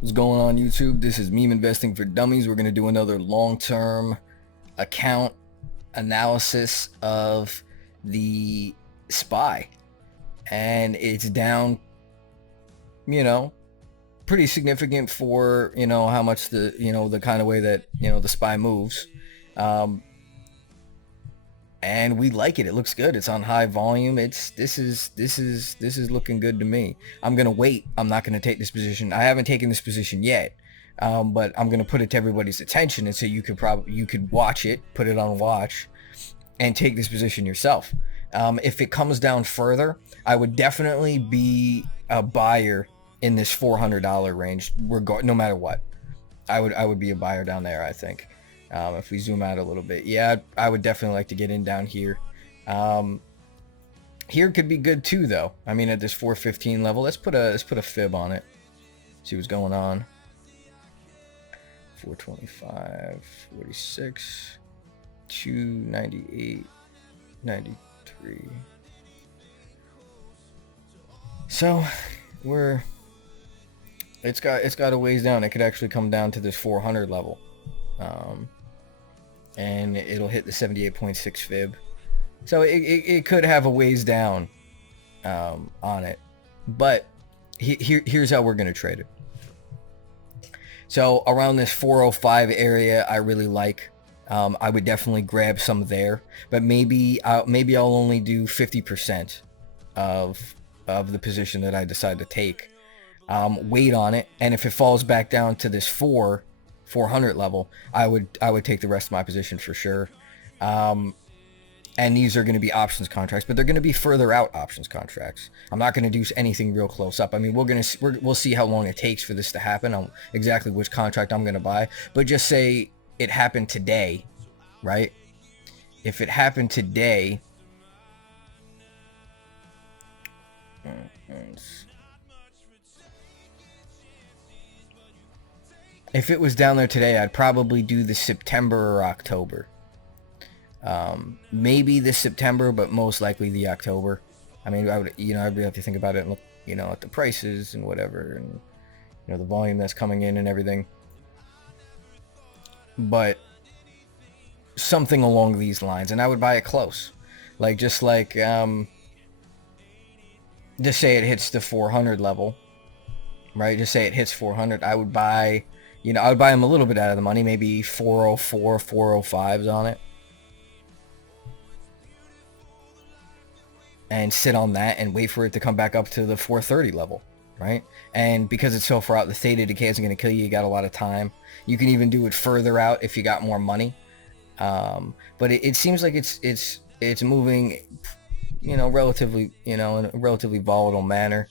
What's going on, YouTube? This is Meme Investing for Dummies. We're going to do another long-term account analysis of the SPY. And it's down, pretty significant for, how much the kind of way that, the SPY moves. And we like it. It looks good. It's on high volume. This is looking good to me. I'm gonna wait. I'm not gonna take this position. I haven't taken this position yet, but I'm gonna put it to everybody's attention, and so you could watch it, put it on watch, and take this position yourself. If it comes down further, I would definitely be a buyer in this $400 range, no matter what. I would be a buyer down there, I think. If we zoom out a little bit, yeah, I would definitely like to get in down here. Here could be good too, though. I mean, at this 415 level, let's put a fib on it. See what's going on. 425, 46, 298, 93. So it's got a ways down. It could actually come down to this 400 level. And it'll hit the 78.6 fib, so it could have a ways down on it, but here's how we're gonna trade it. So around this 405 area, I really like. I would definitely grab some there, but maybe I'll only do 50% of the position that I decide to take. Wait on it, and if it falls back down to this 400 level, I would take the rest of my position for sure. And these are going to be options contracts, but they're going to be further out options contracts. I'm not going to do anything real close up. I mean, we'll see how long it takes for this to happen, on exactly which contract I'm going to buy. But just say it happened today, right? If it happened today, if it was down there today, I'd probably do the September or October. Maybe the September, but most likely the October. I mean, I'd really have to think about it and look, at the prices and whatever, and the volume that's coming in and everything. But something along these lines, and I would buy it close, just say it hits the 400 level, right? Just say it hits 400. I would buy. I would buy them a little bit out of the money, maybe 404, 405s on it. And sit on that and wait for it to come back up to the 430 level, right? And because it's so far out, the theta decay isn't going to kill you. You got a lot of time. You can even do it further out if you got more money. But it seems like it's moving, relatively, in a relatively volatile manner.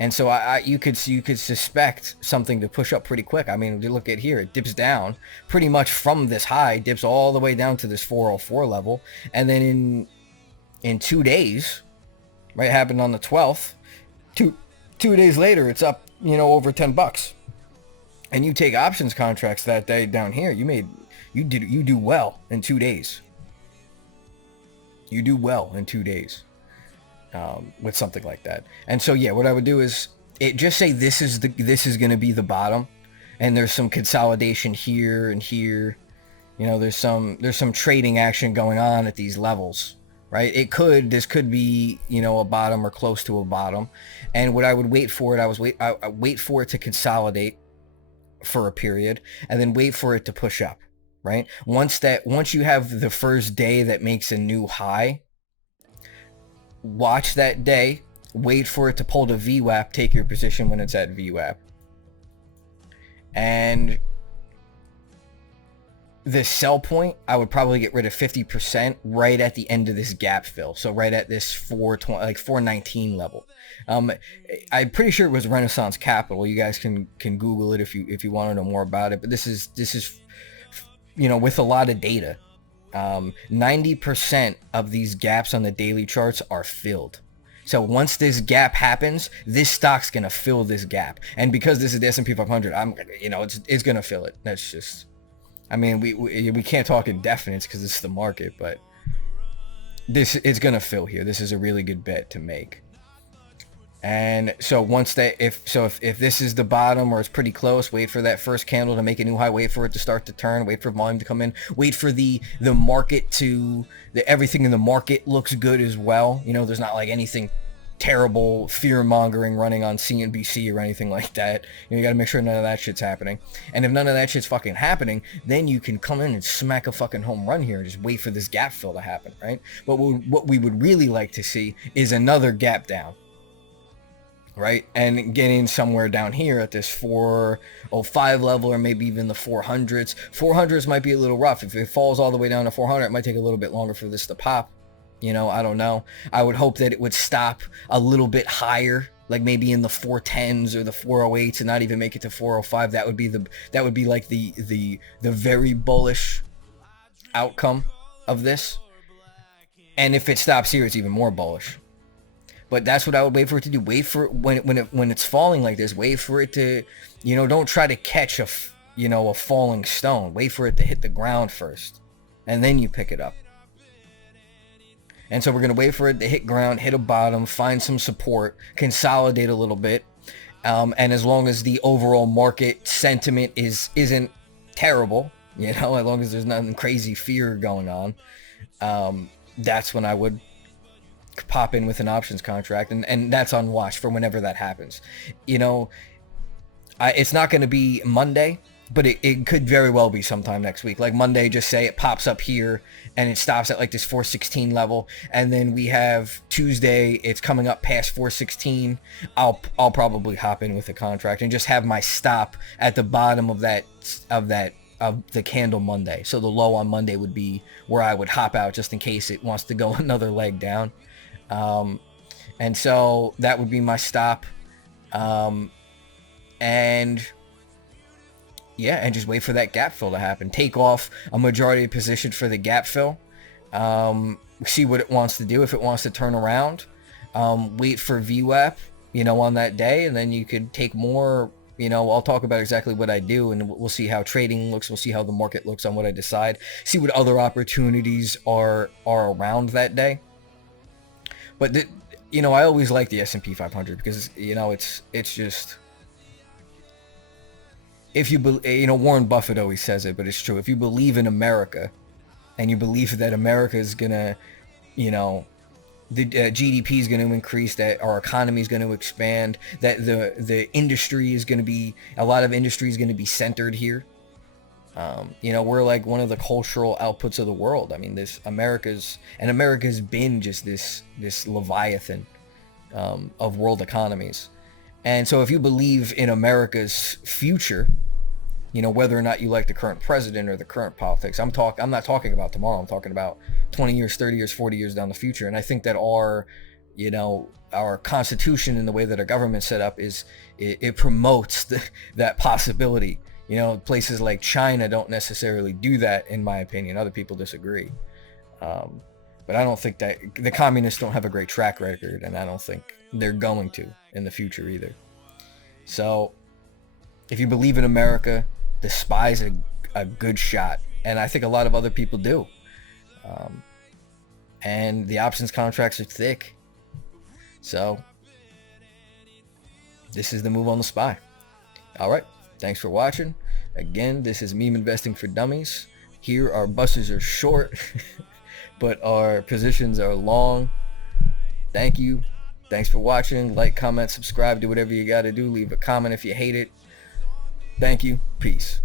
And so you could suspect something to push up pretty quick. I mean, you look at here, it dips down pretty much from this high, dips all the way down to this 404 level, and then in 2 days, right, happened on the 12th, two days later, it's up, over $10. And you take options contracts that day down here, you do well in 2 days. You do well in 2 days. With something like that. And so yeah, what I would do is just say this is going to be the bottom, and there's some consolidation here and here. There's some trading action going on at these levels, right? This could be, a bottom or close to a bottom. And what I would wait for it, I wait for it to consolidate for a period, and then wait for it to push up, right? Once you have the first day that makes a new high, watch that day, wait for it to pull to VWAP, take your position when it's at VWAP. And the sell point, I would probably get rid of 50% right at the end of this gap fill. So right at this 419 level. I'm pretty sure it was Renaissance Capital. You guys can Google it if you want to know more about it. But this is with a lot of data. 90% of these gaps on the daily charts are filled. So once this gap happens, this stock's gonna fill this gap, and because this is the S&P 500, it's gonna fill it. That's just, I mean, we can't talk in definites because this is the market, but it's gonna fill here. This is a really good bet to make. And so once they, if this is the bottom or it's pretty close, wait for that first candle to make a new high, wait for it to start to turn, wait for volume to come in, wait for the market to, everything in the market looks good as well. You know, there's not like anything terrible fear mongering running on CNBC or anything like that. You got to make sure none of that shit's happening. And if none of that shit's fucking happening, then you can come in and smack a fucking home run here and just wait for this gap fill to happen, right? But what we would really like to see is another gap down, right? And getting somewhere down here at this 405 level, or maybe even the 400s. 400s might be a little rough. If it falls all the way down to 400, it might take a little bit longer for this to pop. You know, I don't know. I would hope that it would stop a little bit higher, like maybe in the 410s or the 408s, and not even make it to 405. That would be like the very bullish outcome of this. And if it stops here, it's even more bullish. But that's what I would wait for it to do. Wait for it when it's falling like this. Wait for it to, you know, don't try to catch a falling stone. Wait for it to hit the ground first, and then you pick it up. And so we're going to wait for it to hit ground, hit a bottom, find some support, consolidate a little bit. And as long as the overall market sentiment isn't terrible, you know, as long as there's nothing crazy fear going on, that's when I would pop in with an options contract. And that's on watch for whenever that happens. You know, it's not going to be Monday, but it could very well be sometime next week. Like Monday, just say it pops up here and it stops at like this 416 level, and then we have Tuesday, it's coming up past 416. I'll probably hop in with a contract and just have my stop at the bottom of the candle Monday. So the low on Monday would be where I would hop out just in case it wants to go another leg down. And so that would be my stop. And yeah, and just wait for that gap fill to happen. Take off a majority position for the gap fill. See what it wants to do. If it wants to turn around, wait for VWAP, you know, on that day, and then you could take more. You know, I'll talk about exactly what I do, and we'll see how trading looks. We'll see how the market looks on what I decide. See what other opportunities are around that day. But you know, I always like the S&P 500 because, you know, it's just, if you know, Warren Buffett always says it, but it's true. If you believe in America, and you believe that America is gonna, you know, the GDP is going to increase, that our economy is going to expand, that the industry is going to be, a lot of industry is going to be centered here. You know, we're like one of the cultural outputs of the world. I mean, America's been just this leviathan of world economies. And so if you believe in America's future, you know, whether or not you like the current president or the current politics, I'm not talking about tomorrow. I'm talking about 20 years, 30 years, 40 years down the future. And I think that our Constitution and the way that our government's set up it promotes that possibility. You know, places like China don't necessarily do that, in my opinion. Other people disagree. But I don't think that the communists don't have a great track record, and I don't think they're going to in the future either. So if you believe in America, the SPY's a good shot, and I think a lot of other people do. And the options contracts are thick. So this is the move on the SPY. All right, thanks for watching. Again, this is Meme Investing for Dummies. Here our buses are short, but our positions are long. Thank you. Thanks for watching. Like, comment, subscribe, do whatever you got to do. Leave a comment if you hate it. Thank you. Peace.